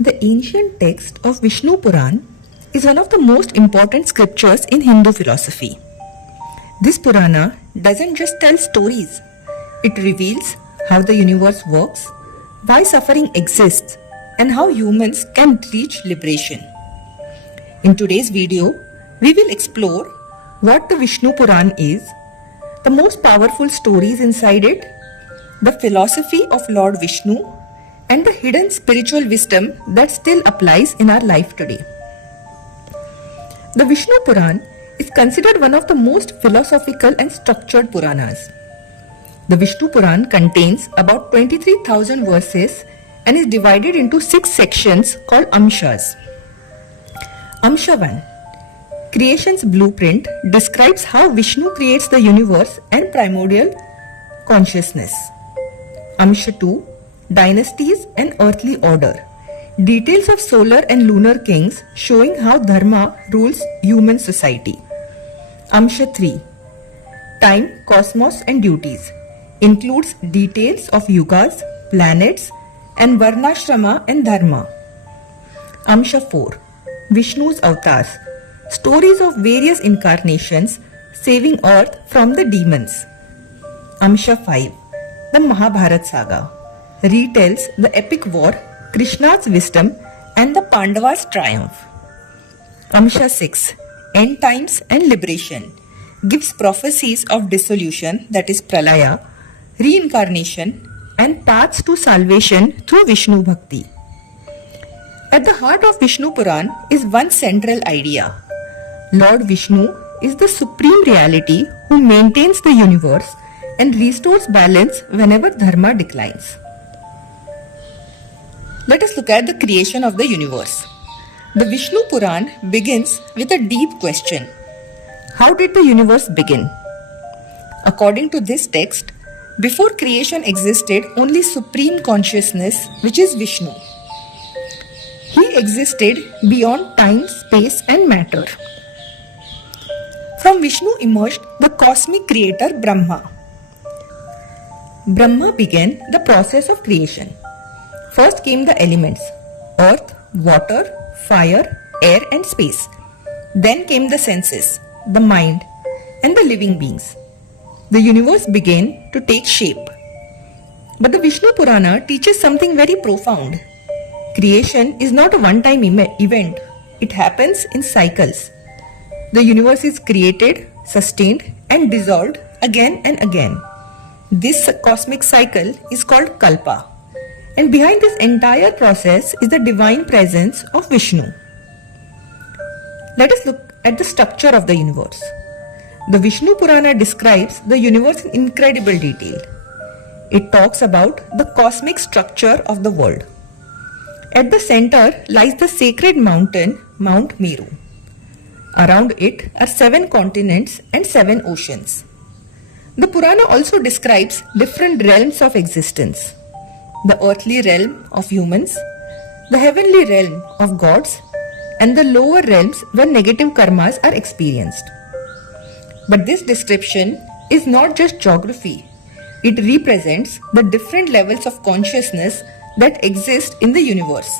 The ancient text of Vishnu Puran is one of the most important scriptures in Hindu philosophy. This Purana doesn't just tell stories, it reveals how the universe works, why suffering exists, and how humans can reach liberation. In today's video, we will explore what the Vishnu Puran is, the most powerful stories inside it, the philosophy of Lord Vishnu, and the hidden spiritual wisdom that still applies in our life today. The Vishnu Puran is considered one of the most philosophical and structured Puranas. The Vishnu Puran contains about 23,000 verses and is divided into 6 sections called Amshas. Amsha 1. Creation's blueprint describes how Vishnu creates the universe and primordial consciousness. Amsha 2. Dynasties and earthly order. Details of solar and lunar kings showing how Dharma rules human society. Amsha 3. Time, cosmos and duties. Includes details of yugas, planets and Varnashrama and Dharma. Amsha 4. Vishnu's avatars. Stories of various incarnations saving earth from the demons. Amsha 5. The Mahabharata saga retells the epic war, Krishna's wisdom and the Pandavas' triumph. Amsha 6. End times and liberation gives prophecies of dissolution, that is Pralaya, reincarnation and paths to salvation through Vishnu Bhakti. At the heart of Vishnu Puran is one central idea. Lord Vishnu is the supreme reality who maintains the universe and restores balance whenever dharma declines. Let us look at the creation of the universe. The Vishnu Puran begins with a deep question. How did the universe begin? According to this text, before creation existed only supreme consciousness, which is Vishnu. He existed beyond time, space and matter. From Vishnu emerged the cosmic creator Brahma. Brahma began the process of creation. First came the elements, earth, water, fire, air and space. Then came the senses, the mind and the living beings. The universe began to take shape. But the Vishnu Purana teaches something very profound. Creation is not a one-time event. It happens in cycles. The universe is created, sustained and dissolved again and again. This cosmic cycle is called Kalpa. And behind this entire process is the divine presence of Vishnu. Let us look at the structure of the universe. The Vishnu Purana describes the universe in incredible detail. It talks about the cosmic structure of the world. At the center lies the sacred mountain, Mount Meru. Around it are 7 continents and 7 oceans. The Purana also describes different realms of existence. The earthly realm of humans, the heavenly realm of gods, and the lower realms where negative karmas are experienced. But this description is not just geography. It represents the different levels of consciousness that exist in the universe.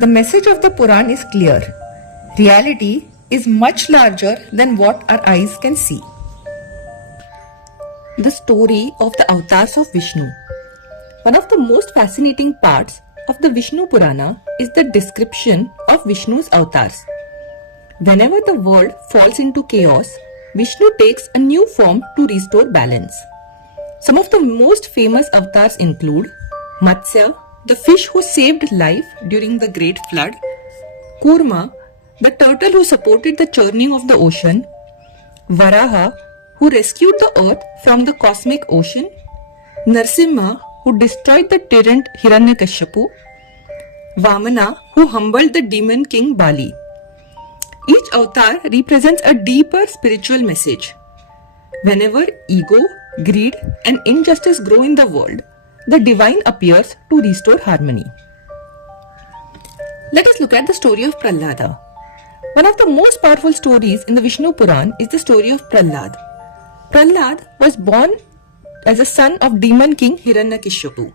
The message of the Puran is clear. Reality is much larger than what our eyes can see. The story of the avatars of Vishnu. One of the most fascinating parts of the Vishnu Purana is the description of Vishnu's avatars. Whenever the world falls into chaos, Vishnu takes a new form to restore balance. Some of the most famous avatars include Matsya, the fish who saved life during the great flood, Kurma, the turtle who supported the churning of the ocean, Varaha, who rescued the earth from the cosmic ocean, Narsimha, who destroyed the tyrant Hiranyakashipu, Vamana, who humbled the demon king Bali. Each avatar represents a deeper spiritual message. Whenever ego, greed and injustice grow in the world, the divine appears to restore harmony. Let us look at the story of Prahlada. One of the most powerful stories in the Vishnu Puran is the story of Prahlad. Prahlad was born as a son of demon king Hiranyakashipu.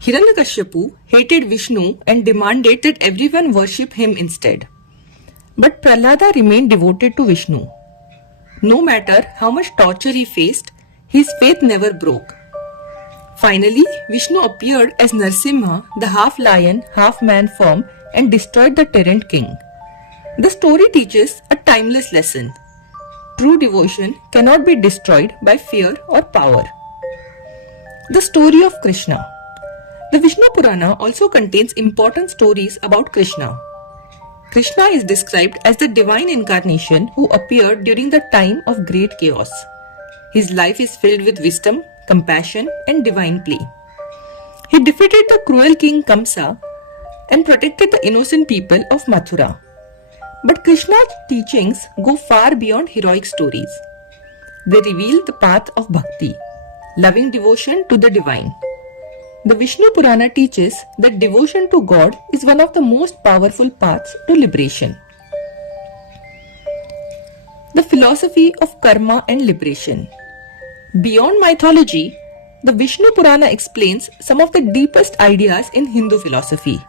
Hiranyakashipu hated Vishnu and demanded that everyone worship him instead. But Prahlada remained devoted to Vishnu. No matter how much torture he faced, his faith never broke. Finally, Vishnu appeared as Narsimha, the half-lion, half-man form, and destroyed the tyrant king. The story teaches a timeless lesson. True devotion cannot be destroyed by fear or power. The story of Krishna. The Vishnu Purana also contains important stories about Krishna. Krishna is described as the divine incarnation who appeared during the time of great chaos. His life is filled with wisdom, compassion, and divine play. He defeated the cruel king Kamsa and protected the innocent people of Mathura. But Krishna's teachings go far beyond heroic stories. They reveal the path of bhakti, loving devotion to the divine. The Vishnu Purana teaches that devotion to God is one of the most powerful paths to liberation. The philosophy of karma and liberation. Beyond mythology, the Vishnu Purana explains some of the deepest ideas in Hindu philosophy.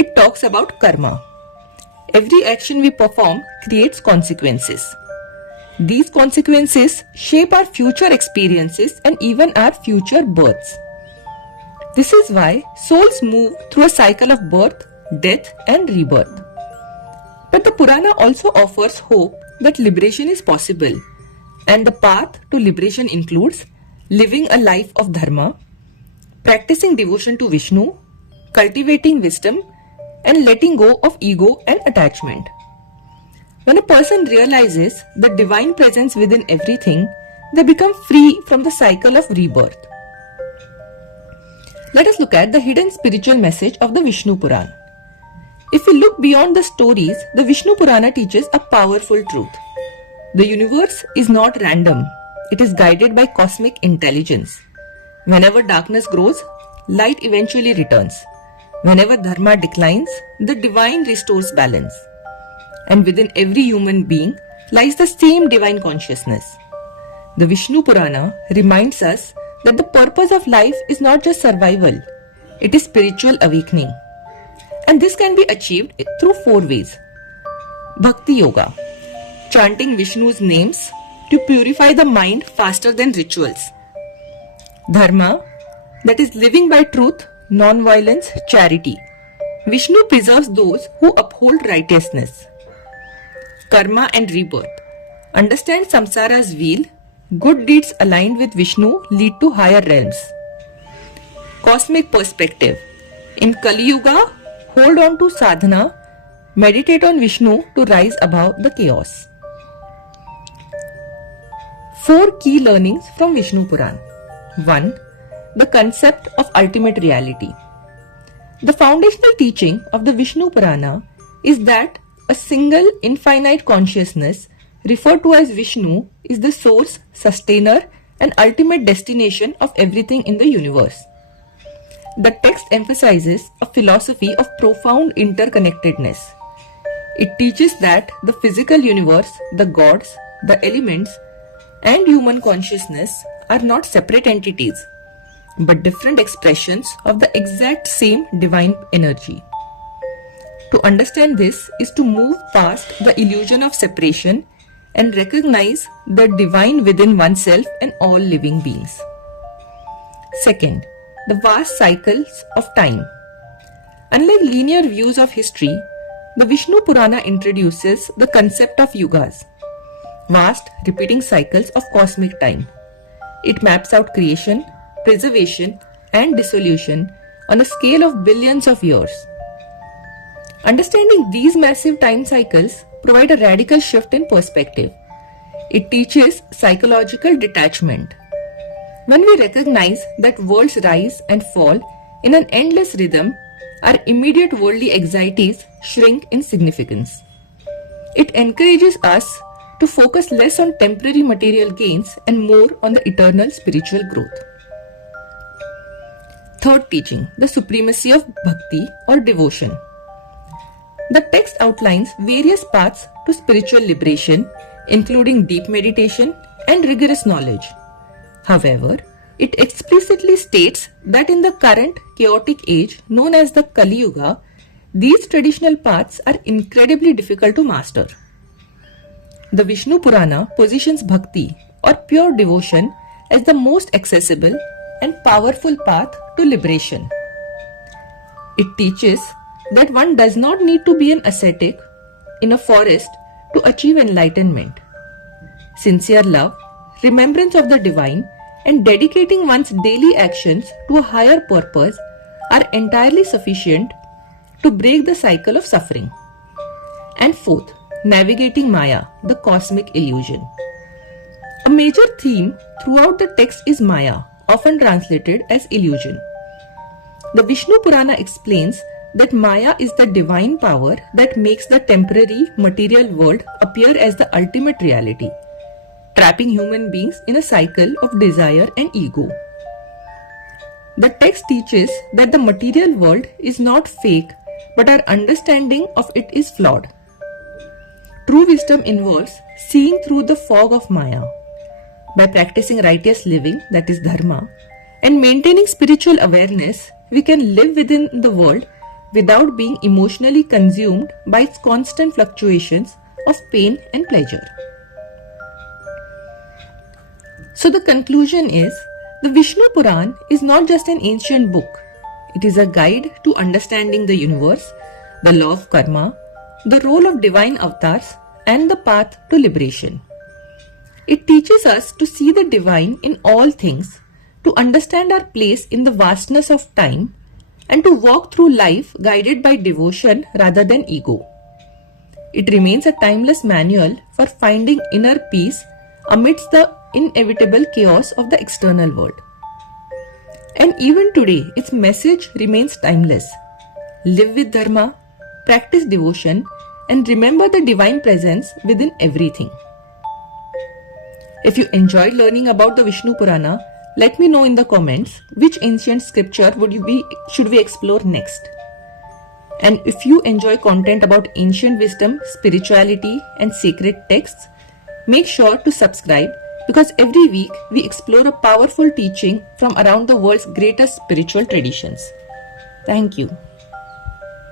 It talks about karma. Every action we perform creates consequences. These consequences shape our future experiences and even our future births. This is why souls move through a cycle of birth, death, and rebirth. But the Purana also offers hope that liberation is possible, and the path to liberation includes living a life of dharma, practicing devotion to Vishnu, cultivating wisdom, and letting go of ego and attachment. When a person realizes the divine presence within everything, they become free from the cycle of rebirth. Let us look at the hidden spiritual message of the Vishnu Purana. If we look beyond the stories, the Vishnu Purana teaches a powerful truth. The universe is not random. It is guided by cosmic intelligence. Whenever darkness grows, light eventually returns. Whenever dharma declines, the divine restores balance. And within every human being lies the same divine consciousness. The Vishnu Purana reminds us that the purpose of life is not just survival, it is spiritual awakening. And this can be achieved through 4 ways. Bhakti Yoga, chanting Vishnu's names to purify the mind faster than rituals. Dharma, that is living by truth, non-violence, charity. Vishnu preserves those who uphold righteousness. Karma and rebirth. Understand samsara's wheel. Good deeds aligned with Vishnu lead to higher realms. Cosmic perspective. In Kali Yuga, hold on to sadhana, meditate on Vishnu to rise above the chaos. 4 key learnings from Vishnu Purana. 1. The concept of ultimate reality. The foundational teaching of the Vishnu Purana is that a single infinite consciousness referred to as Vishnu is the source, sustainer, and ultimate destination of everything in the universe. The text emphasizes a philosophy of profound interconnectedness. It teaches that the physical universe, the gods, the elements, and human consciousness are not separate entities, but different expressions of the exact same divine energy. To understand this is to move past the illusion of separation and recognize the divine within oneself and all living beings. Second, the vast cycles of time. Unlike linear views of history, the Vishnu Purana introduces the concept of yugas, vast repeating cycles of cosmic time. It maps out creation, preservation, and dissolution on a scale of billions of years. Understanding these massive time cycles provide a radical shift in perspective. It teaches psychological detachment. When we recognize that worlds rise and fall in an endless rhythm, our immediate worldly anxieties shrink in significance. It encourages us to focus less on temporary material gains and more on the eternal spiritual growth. Third teaching, the supremacy of bhakti or devotion. The text outlines various paths to spiritual liberation, including deep meditation and rigorous knowledge. However, It explicitly states that in the current chaotic age known as the Kali Yuga, these traditional paths are incredibly difficult to master. The Vishnu Purana positions bhakti or pure devotion as the most accessible and powerful path to liberation. It teaches that one does not need to be an ascetic in a forest to achieve enlightenment. Sincere love, remembrance of the divine, and dedicating one's daily actions to a higher purpose are entirely sufficient to break the cycle of suffering. And fourth, navigating Maya, the cosmic illusion. A major theme throughout the text is Maya, often translated as illusion. The Vishnu Purana explains that Maya is the divine power that makes the temporary material world appear as the ultimate reality, trapping human beings in a cycle of desire and ego. The text teaches that the material world is not fake, but our understanding of it is flawed. True wisdom involves seeing through the fog of Maya. By practicing righteous living, that is dharma, and maintaining spiritual awareness, we can live within the world without being emotionally consumed by its constant fluctuations of pain and pleasure. So the conclusion is, the Vishnu Puran is not just an ancient book. It is a guide to understanding the universe, the law of karma, the role of divine avatars, and the path to liberation. It teaches us to see the divine in all things, to understand our place in the vastness of time, and to walk through life guided by devotion rather than ego. It remains a timeless manual for finding inner peace amidst the inevitable chaos of the external world. And even today, its message remains timeless. Live with dharma, practice devotion, and remember the divine presence within everything. If you enjoyed learning about the Vishnu Purana, let me know in the comments which ancient scripture should we explore next. And if you enjoy content about ancient wisdom, spirituality, and sacred texts, make sure to subscribe, because every week we explore a powerful teaching from around the world's greatest spiritual traditions. Thank you.